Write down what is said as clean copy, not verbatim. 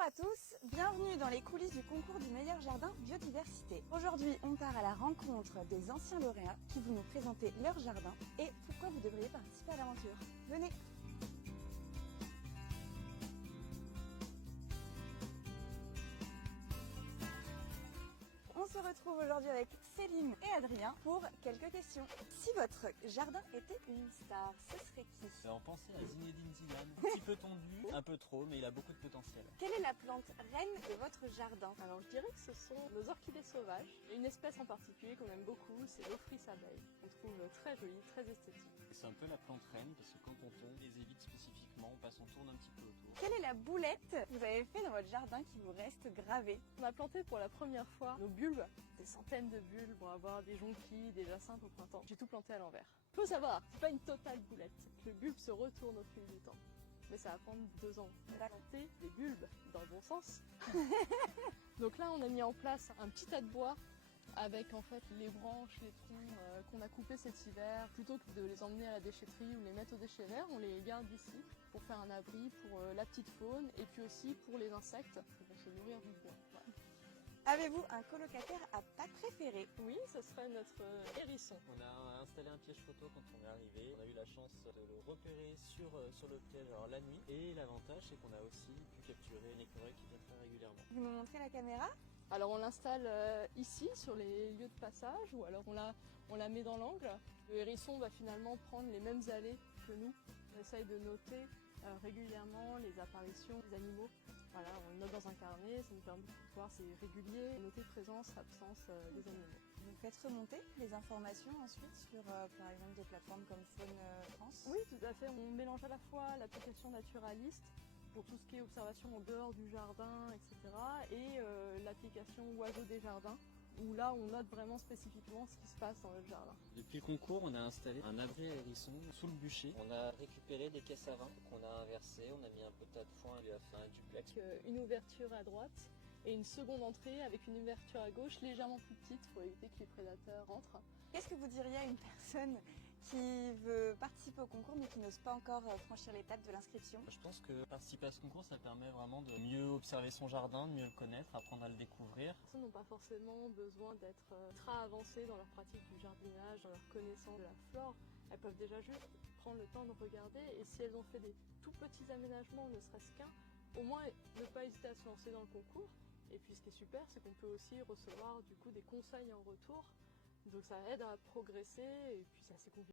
Bonjour à tous, bienvenue dans les coulisses du concours du meilleur jardin biodiversité. Aujourd'hui, on part à la rencontre des anciens lauréats qui vont nous présenter leur jardin et pourquoi vous devriez participer à l'aventure. Venez! On se retrouve aujourd'hui avec Céline et Adrien pour quelques questions. Si votre jardin était une star, ce serait qui? On pensait à Zinedine Zidane, un petit peu tendu, un peu trop, mais il a beaucoup de potentiel. Quelle est la plante reine de votre jardin? Alors je dirais que ce sont nos orchidées sauvages. Et une espèce en particulier qu'on aime beaucoup, c'est l'Ophrys abeille. On trouve très jolie, très esthétique. C'est un peu la plante reine parce que quand on tombe, les évite spécifiquement, on tourne un petit peu autour. Quelle est la boulette que vous avez fait dans votre jardin qui vous reste gravée? On a planté pour la première fois nos bulbes, des centaines de bulbes pour avoir des jonquilles, des jacinthes au printemps. J'ai tout planté à l'envers. Faut savoir, c'est pas une totale boulette. Le bulbe se retourne au fil du temps. Mais ça va prendre 2 ans. On a planté des bulbes dans le bon sens. Donc là, on a mis en place un petit tas de bois avec en fait les branches, les troncs qu'on a coupés cet hiver. Plutôt que de les emmener à la déchetterie ou les mettre au déchet vert, on les garde ici pour faire un abri pour la petite faune et puis aussi pour les insectes qui vont se nourrir du bois. Voilà. Avez-vous un colocataire à pas préféré? Oui, ce serait notre hérisson. On a installé un piège photo quand on est arrivé. On a eu la chance de le repérer sur le piège la nuit. Et l'avantage, c'est qu'on a aussi pu capturer une écureuil qui vient très régulièrement. Vous me montrez la caméra? Alors on l'installe ici sur les lieux de passage ou alors on la met dans l'angle. Le hérisson va finalement prendre les mêmes allées que nous. On essaye de noter régulièrement les apparitions des animaux. Voilà, on le note dans un carnet, ça nous permet de voir, c'est régulier, noter présence, absence des animaux. Vous faites remonter les informations ensuite sur par exemple des plateformes comme Faune France? Oui, tout à fait. On mélange à la fois l'application naturaliste pour tout ce qui est observation en dehors du jardin, etc. et l'application Oiseaux des jardins, où là on note vraiment spécifiquement ce qui se passe dans notre jardin. Depuis le concours, on a installé un abri à hérissons sous le bûcher. On a récupéré des caisses à vin qu'on a inversées, on a mis un peu de tas de foin, on lui a fait un duplex. Une ouverture à droite et une seconde entrée avec une ouverture à gauche légèrement plus petite pour éviter que les prédateurs rentrent. Qu'est-ce que vous diriez à une personne qui veut participer au concours mais qui n'ose pas encore franchir l'étape de l'inscription? Je pense que participer à ce concours, ça permet vraiment de mieux observer son jardin, de mieux le connaître, apprendre à le découvrir. Les personnes n'ont pas forcément besoin d'être très avancées dans leur pratique du jardinage, dans leur connaissance de la flore. Elles peuvent déjà juste prendre le temps de regarder et si elles ont fait des tout petits aménagements, ne serait-ce qu'un, au moins ne pas hésiter à se lancer dans le concours. Et puis ce qui est super, c'est qu'on peut aussi recevoir du coup des conseils en retour. Donc ça aide à progresser et puis c'est assez convivial.